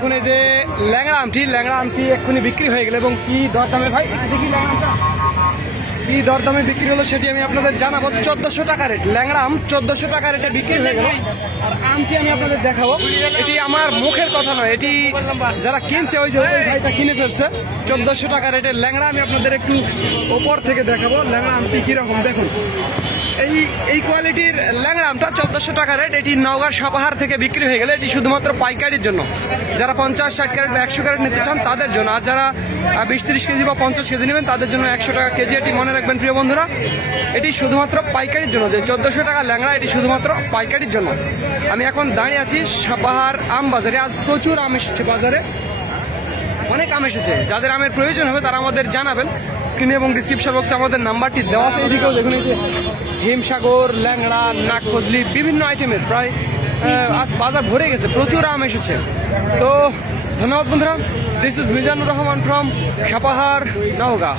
এখন এই যে ল্যাংড়া আমটি এক্ষুনি বিক্রি হয়ে গেল এবং কি দরদামে ভাই দেখি ল্যাংড়াটা কি দরদামে বিক্রি হলো সেটি আমি আপনাদের জানাবো। 1400 টাকা রেট, ল্যাংড়া আম 1400 টাকা রেটে বিক্রি হয়ে গেল। আর আমটি আমি আপনাদের দেখাবো, এটি আমার মুখের কথা নয়, এটি যারা কিনছে ওই যে ওই ভাইটা কিনে ফেলছে। 1400 টাকা রেটের ল্যাংড়া আমি আপনাদের একটু ওপর থেকে দেখাবো ল্যাংড়া আমটি কিরকম। দেখুন এই কোয়ালিটির ল্যাংড়া আমটা 1400 টাকা রেট। এটি নওগাঁ সাপাহার থেকে বিক্রি হয়ে গেলে এটি শুধুমাত্র পাইকারির জন্য, যারা 50-60 ক্যারেট বা 100 ক্যারেট নিতে চান তাদের জন্য। আর যারা 20-30 কেজি বা 50 কেজি নেবেন তাদের জন্য 100 টাকা কেজি। এটি মনে রাখবেন প্রিয় বন্ধুরা, এটি শুধুমাত্র পাইকারির জন্য। যে 1400 টাকা ল্যাংড়া এটি শুধুমাত্র পাইকারির জন্য। আমি এখন দাঁড়িয়ে আছি সাপাহার আম বাজারে। আজ প্রচুর আম এসেছে বাজারে, অনেক আম এসেছে। যাদের আমের প্রয়োজন হবে তারা আমাদের জানাবেন। স্ক্রিনে এবং ডিসক্রিপশন বক্সে আমাদের নাম্বারটি দেওয়া আছে। এদিকেও দেখুন এই যে হিমসাগর, ল্যাংড়া, নাগফজলি বিভিন্ন আইটেমের প্রায় আজ বাজার ভরে গেছে, প্রচুর আম এসেছে। তো ধন্যবাদ বন্ধুরা, this is Mizanur Rahman from Sapahar, Naogaon.